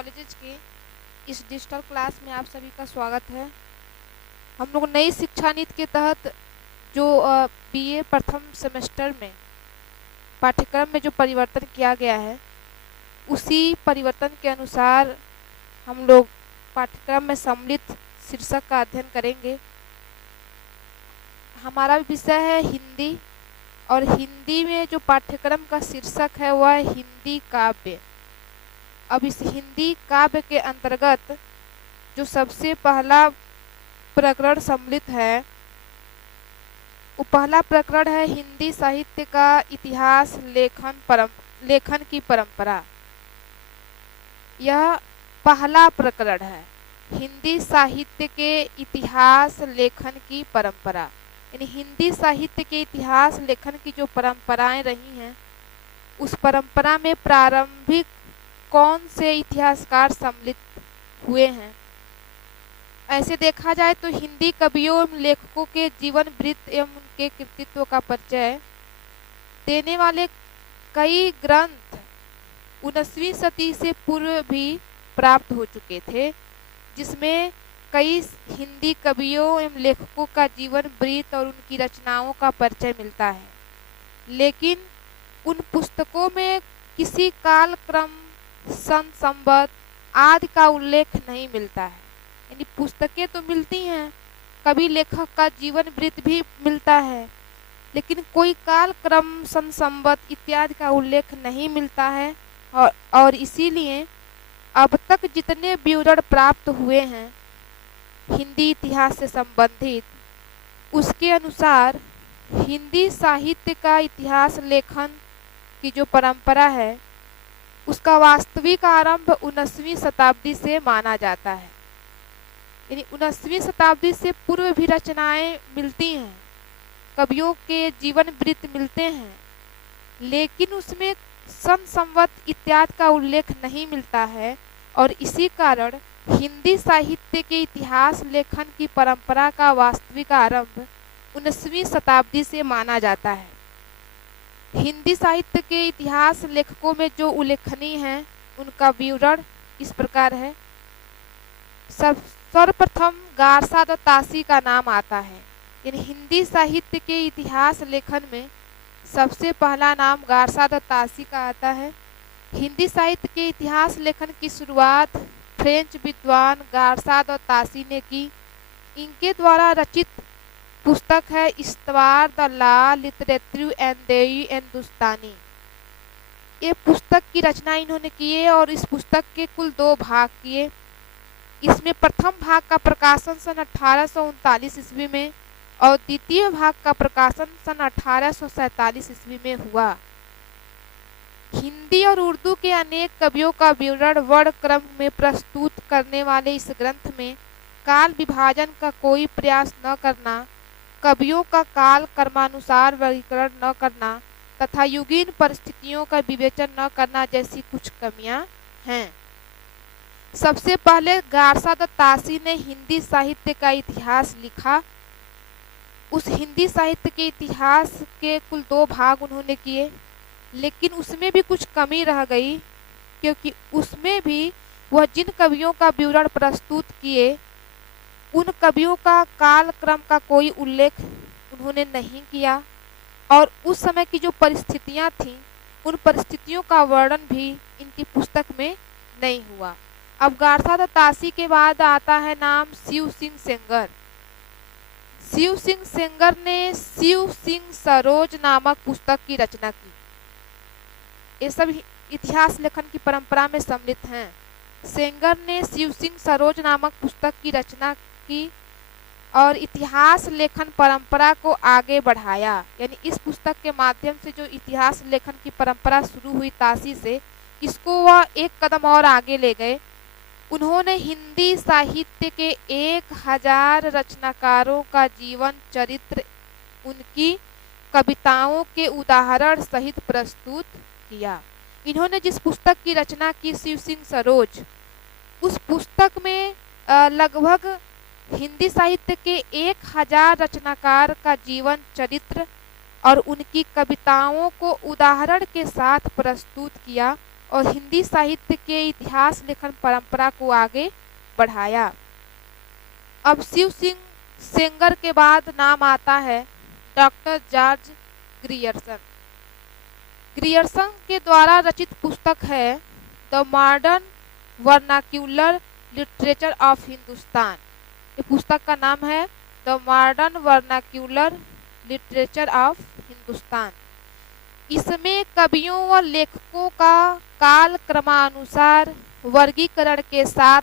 Colleges के इस digital class में आप सभी का स्वागत है। हम लोग नई शिक्षा नीति के तहत जो बीए प्रथम सेमेस्टर में पाठ्यक्रम में जो परिवर्तन किया गया है, उसी परिवर्तन के अनुसार हम लोग पाठ्यक्रम में सम्मिलित शीर्षक का अध्ययन करेंगे। हमारा विषय है हिंदी, और हिंदी में जो पाठ्यक्रम का शीर्षक है वह है हिंदी काव्य। अब इस हिंदी काव्य के अंतर्गत जो सबसे पहला प्रकरण सम्मिलित है, वो पहला प्रकरण है हिंदी साहित्य का इतिहास लेखन की परंपरा। यह पहला प्रकरण है, हिंदी साहित्य के इतिहास लेखन की परंपरा। यानी हिंदी साहित्य के इतिहास लेखन की जो परंपराएं रही हैं, उस परंपरा में प्रारंभिक कौन से इतिहासकार सम्मिलित हुए हैं। ऐसे देखा जाए तो हिंदी कवियों एवं लेखकों के जीवन वृत्त एवं उनके कृतित्व का परिचय देने वाले कई ग्रंथ 19वीं सदी से पूर्व भी प्राप्त हो चुके थे, जिसमें कई हिंदी कवियों एवं लेखकों का जीवन वृत्त और उनकी रचनाओं का परिचय मिलता है। लेकिन उन पुस्तकों में किसी कालक्रम, सन, संवत आदि का उल्लेख नहीं मिलता है। यानी पुस्तकें तो मिलती हैं, कभी लेखक का जीवन वृत्त भी मिलता है, लेकिन कोई कालक्रम, सन, संवत इत्यादि का उल्लेख नहीं मिलता है। और इसीलिए अब तक जितने विवरण प्राप्त हुए हैं हिंदी इतिहास से संबंधित, उसके अनुसार हिंदी साहित्य का इतिहास लेखन की जो परंपरा है, उसका वास्तविक आरंभ 19वीं शताब्दी से माना जाता है। यानी 19वीं शताब्दी से पूर्व भी रचनाएं मिलती हैं, कवियों के जीवन वृत्त मिलते हैं, लेकिन उसमें सन, संवत इत्यादि का उल्लेख नहीं मिलता है। और इसी कारण हिंदी साहित्य के इतिहास लेखन की परंपरा का वास्तविक आरंभ 19वीं शताब्दी से माना जाता है। हिंदी साहित्य के इतिहास लेखकों में जो उल्लेखनीय हैं, उनका विवरण इस प्रकार है। सर्वप्रथम गारसा द तासी का नाम आता है। यानी हिंदी साहित्य के इतिहास लेखन में सबसे पहला नाम गारसा द तासी का आता है। हिंदी साहित्य के इतिहास लेखन की शुरुआत फ्रेंच विद्वान गारसा द तासी ने की। इनके द्वारा रचित पुस्तक है इस्तवार द ला लिटरेचर एंड द हिंदुस्तानी। ये पुस्तक की रचना इन्होंने की है और इस पुस्तक के कुल 2 भाग किए। इसमें प्रथम भाग का प्रकाशन सन 1839 ईस्वी में और द्वितीय भाग का प्रकाशन सन 1847 ईस्वी में हुआ। हिंदी और उर्दू के अनेक कवियों का विवरण वर्ण क्रम में प्रस्तुत करने वाले इस ग्रंथ में काल विभाजन का कोई प्रयास न करना, कवियों का काल क्रमानुसार वर्गीकरण न करना तथा युगीन परिस्थितियों का विवेचन न करना जैसी कुछ कमियां हैं। सबसे पहले गारसा द तासी ने हिंदी साहित्य का इतिहास लिखा। उस हिंदी साहित्य के इतिहास के कुल 2 भाग उन्होंने किए, लेकिन उसमें भी कुछ कमी रह गई, क्योंकि उसमें भी वह जिन कवियों का विवरण प्रस्तुत किए, उन कवियों का काल क्रम का कोई उल्लेख उन्होंने नहीं किया और उस समय की जो परिस्थितियां थीं, उन परिस्थितियों का वर्णन भी इनकी पुस्तक में नहीं हुआ। अब गारसा द तासी के बाद आता है नाम शिव सिंह सेंगर। शिव सिंह सेंगर ने शिव सिंह सरोज नामक पुस्तक की रचना की। ये सब इतिहास लेखन की परंपरा में सम्मिलित हैं। सेंगर ने शिव सिंह सरोज नामक पुस्तक की रचना की और इतिहास लेखन परंपरा को आगे बढ़ाया। यानी इस पुस्तक के माध्यम से जो इतिहास लेखन की परंपरा शुरू हुई तासी से, इसको वह एक कदम और आगे ले गए। उन्होंने हिंदी साहित्य के 1000 रचनाकारों का जीवन चरित्र उनकी कविताओं के उदाहरण सहित प्रस्तुत किया। इन्होंने जिस पुस्तक की रचना की शिव सिंह सरोज, उस पुस्तक में लगभग हिंदी साहित्य के 1000 रचनाकार का जीवन चरित्र और उनकी कविताओं को उदाहरण के साथ प्रस्तुत किया और हिंदी साहित्य के इतिहास लेखन परंपरा को आगे बढ़ाया। अब शिव सिंह सेंगर के बाद नाम आता है डॉक्टर जॉर्ज ग्रियर्सन। ग्रियर्सन के द्वारा रचित पुस्तक है the modern vernacular literature of Hindustan. ये पुस्तक का नाम है the modern vernacular literature of Hindustan. इसमें कवियों व लेखकों का काल क्रमानुसार वर्गीकरण के साथ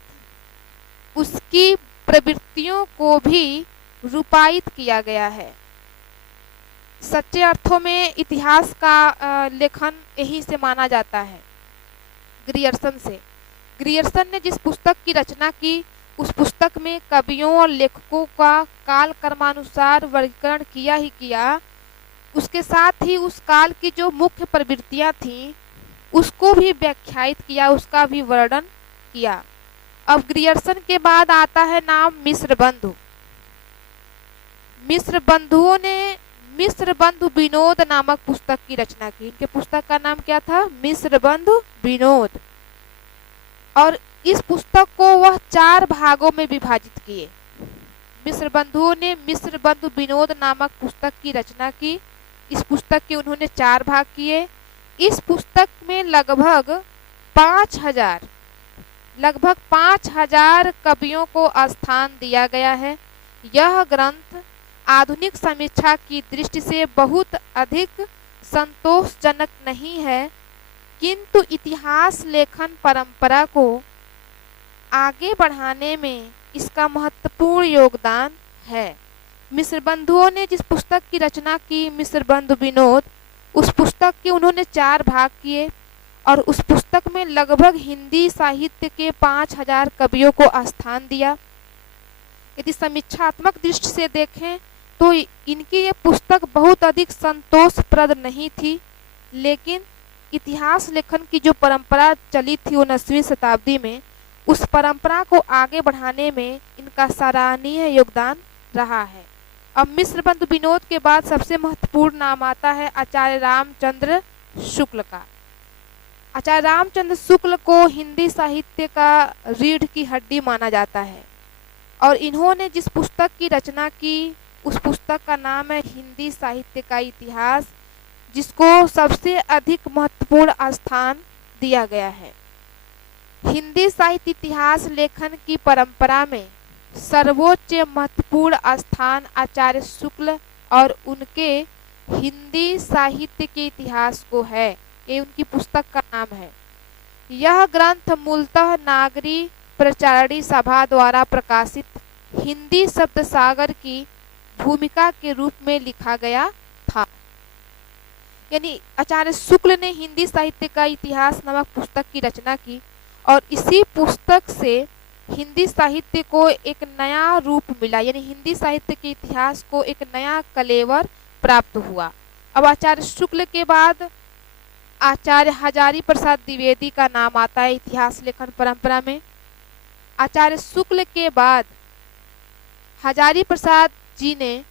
उसकी प्रवृत्तियों को भी रूपायित किया गया है। सच्चे अर्थों में इतिहास का लेखन यही से माना जाता है, ग्रियर्सन से। ग्रियर्सन ने जिस पुस्तक की रचना की उस पुस्तक में कवियों और लेखकों का काल क्रमानुसार वर्गीकरण किया ही किया, उसके साथ ही उस काल की जो मुख्य प्रवृत्तियां थीं उसको भी व्याख्यायित किया, उसका भी वर्णन किया। अब ग्रियर्सन के बाद आता है नाम मिश्र बंधु। मिश्र बंधुओं ने मिश्र बंधु विनोद नामक पुस्तक की रचना की। इनके पुस्तक का नाम क्या था? मिश्र बंधु विनोद। और इस पुस्तक को वह 4 भागों में विभाजित किए। मिश्र बंधुओं ने मिश्र बंधु विनोद नामक पुस्तक की रचना की। इस पुस्तक के उन्होंने 4 भाग किए। इस पुस्तक में लगभग 5000 कवियों को स्थान दिया गया है। यह ग्रंथ आधुनिक समीक्षा की दृष्टि से बहुत अधिक संतोषजनक नहीं है, किंतु इतिहास लेखन परंपरा को आगे बढ़ाने में इसका महत्वपूर्ण योगदान है। मिश्र बंधुओं ने जिस पुस्तक की रचना की, मिश्र बंधु विनोद, उस पुस्तक के उन्होंने 4 भाग किए और उस पुस्तक में लगभग हिंदी साहित्य के 5000 कवियों को स्थान दिया। यदि समीक्षात्मक दृष्टि से देखें तो इनकी ये पुस्तक बहुत अधिक संतोषप्रद नहीं थी, लेकिन इतिहास लेखन की जो परंपरा चली थी 19वीं शताब्दी में, उस परंपरा को आगे बढ़ाने में इनका सराहनीय योगदान रहा है। अब मिश्र बंधु विनोद के बाद सबसे महत्वपूर्ण नाम आता है आचार्य रामचंद्र शुक्ल का। आचार्य रामचंद्र शुक्ल को हिंदी साहित्य का रीढ़ की हड्डी माना जाता है और इन्होंने जिस पुस्तक की रचना की उस पुस्तक का नाम है हिंदी साहित्य का इतिहास, जिसको सबसे अधिक महत्वपूर्ण स्थान दिया गया है। हिंदी साहित्य इतिहास लेखन की परंपरा में सर्वोच्च महत्वपूर्ण स्थान आचार्य शुक्ल और उनके हिंदी साहित्य के इतिहास को है। ये उनकी पुस्तक का नाम है। यह ग्रंथ मूलतः नागरी प्रचारणी सभा द्वारा प्रकाशित हिंदी शब्द सागर की भूमिका के रूप में लिखा गया था। यानी आचार्य शुक्ल ने हिंदी साहित्य का इतिहास नामक पुस्तक की रचना की और इसी पुस्तक से हिंदी साहित्य को एक नया रूप मिला, यानी हिंदी साहित्य के इतिहास को एक नया कलेवर प्राप्त हुआ। अब आचार्य शुक्ल के बाद आचार्य हजारी प्रसाद द्विवेदी का नाम आता है इतिहास लेखन परंपरा में। आचार्य शुक्ल के बाद हजारी प्रसाद जी ने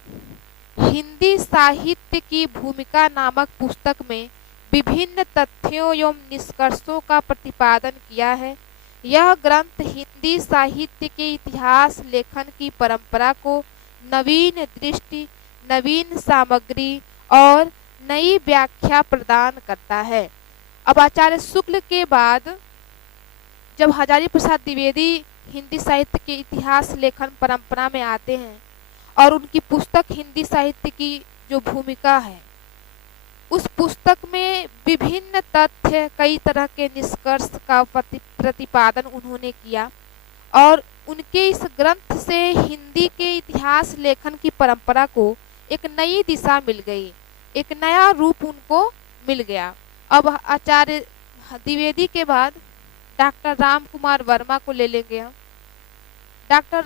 हिंदी साहित्य की भूमिका नामक पुस्तक में विभिन्न तथ्यों एवं निष्कर्षों का प्रतिपादन किया है। यह ग्रंथ हिंदी साहित्य के इतिहास लेखन की परंपरा को नवीन दृष्टि, नवीन सामग्री और नई व्याख्या प्रदान करता है। अब आचार्य शुक्ल के बाद जब हजारी प्रसाद द्विवेदी हिंदी साहित्य के इतिहास लेखन परंपरा में आते हैं और उनकी पुस्तक हिंदी साहित्य की जो भूमिका है, उस पुस्तक में विभिन्न तथ्य, कई तरह के निष्कर्ष का प्रतिपादन उन्होंने किया और उनके इस ग्रंथ से हिंदी के इतिहास लेखन की परंपरा को एक नई दिशा मिल गई, एक नया रूप उनको मिल गया। अब आचार्य द्विवेदी के बाद डॉक्टर राम कुमार वर्मा को ले लेंगे हम। डॉक्टर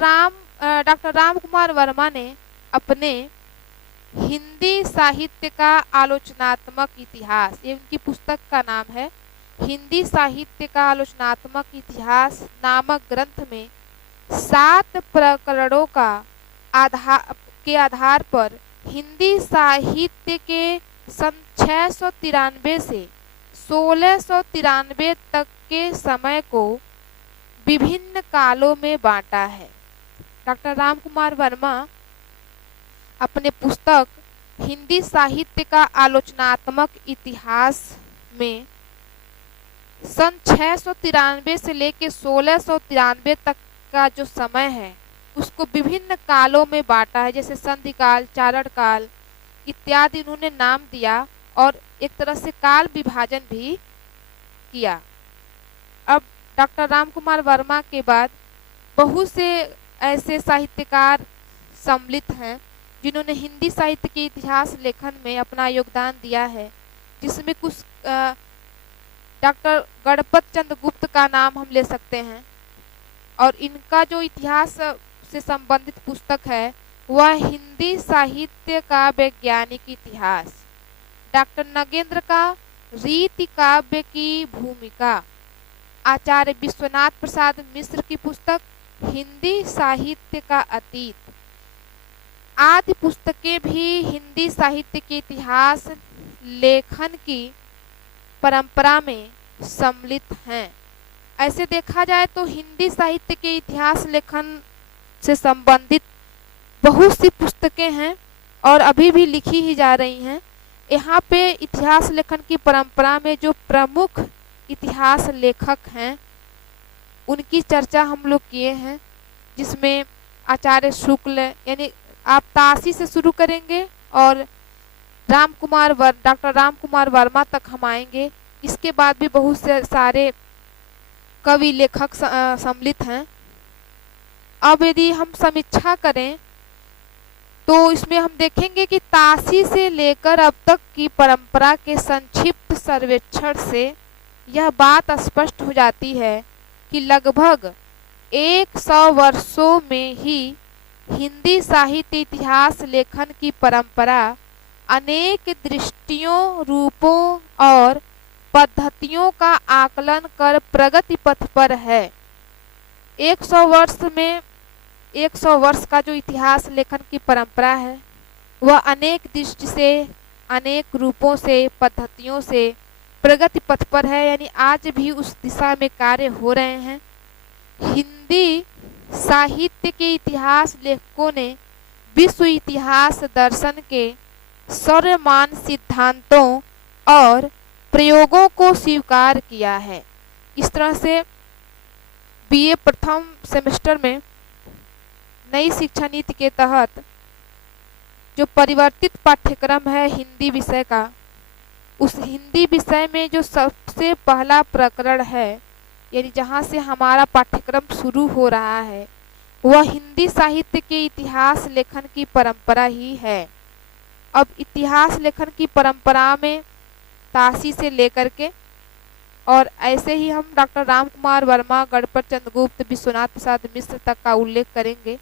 राम कुमार वर्मा ने अपने हिंदी साहित्य का आलोचनात्मक इतिहास, ये उनकी पुस्तक का नाम है, हिंदी साहित्य का आलोचनात्मक इतिहास नामक ग्रंथ में 7 प्रकरणों के आधार पर हिंदी साहित्य के सन 693 से 1693 तक के समय को विभिन्न कालों में बांटा है। डॉक्टर राम कुमार वर्मा अपने पुस्तक हिंदी साहित्य का आलोचनात्मक इतिहास में सन 693 से लेकर 1693 तक का जो समय है उसको विभिन्न कालों में बांटा है, जैसे संधि काल, चारण काल इत्यादि इन्होंने नाम दिया और एक तरह से काल विभाजन भी किया। अब डॉक्टर राम कुमार वर्मा के बाद बहुत से ऐसे साहित्यकार सम्मिलित हैं जिन्होंने हिंदी साहित्य के इतिहास लेखन में अपना योगदान दिया है, जिसमें कुछ डॉक्टर गणपत चंद्र गुप्त का नाम हम ले सकते हैं और इनका जो इतिहास से संबंधित पुस्तक है वह हिंदी साहित्य का वैज्ञानिक इतिहास। डॉक्टर नगेंद्र का रीति काव्य की भूमिका, आचार्य विश्वनाथ प्रसाद मिश्र की पुस्तक हिंदी साहित्य का अतीत आदि पुस्तकें भी हिंदी साहित्य के इतिहास लेखन की परंपरा में सम्मिलित हैं। ऐसे देखा जाए तो हिंदी साहित्य के इतिहास लेखन से संबंधित बहुत सी पुस्तकें हैं और अभी भी लिखी ही जा रही हैं। यहाँ पे इतिहास लेखन की परंपरा में जो प्रमुख इतिहास लेखक हैं उनकी चर्चा हम लोग किए हैं, जिसमें आचार्य शुक्ल, यानी आप ताशी से शुरू करेंगे और डॉक्टर राम कुमार वर्मा तक हम आएंगे। इसके बाद भी बहुत से सारे कवि लेखक सम्मिलित हैं। अब यदि हम समीक्षा करें तो इसमें हम देखेंगे कि ताशी से लेकर अब तक की परंपरा के संक्षिप्त सर्वेक्षण से यह बात स्पष्ट हो जाती है कि लगभग 100 वर्षों में ही हिंदी साहित्य इतिहास लेखन की परंपरा अनेक दृष्टियों, रूपों और पद्धतियों का आकलन कर प्रगति पथ पर है। 100 वर्ष का जो इतिहास लेखन की परंपरा है वह अनेक दृष्टि से, अनेक रूपों से, पद्धतियों से प्रगति पथ पर है, यानी आज भी उस दिशा में कार्य हो रहे हैं। हिंदी साहित्य के इतिहास लेखकों ने विश्व इतिहास दर्शन के सर्वमान्य सिद्धांतों और प्रयोगों को स्वीकार किया है। इस तरह से बीए प्रथम सेमेस्टर में नई शिक्षा नीति के तहत जो परिवर्तित पाठ्यक्रम है हिंदी विषय का, उस हिंदी विषय में जो सबसे पहला प्रकरण है, यानी जहाँ से हमारा पाठ्यक्रम शुरू हो रहा है, वह हिंदी साहित्य के इतिहास लेखन की परंपरा ही है। अब इतिहास लेखन की परंपरा में ताशी से लेकर के और ऐसे ही हम डॉक्टर राम कुमार वर्मा, गणपत चंद्र गुप्त, विश्वनाथ प्रसाद मिश्र तक का उल्लेख करेंगे।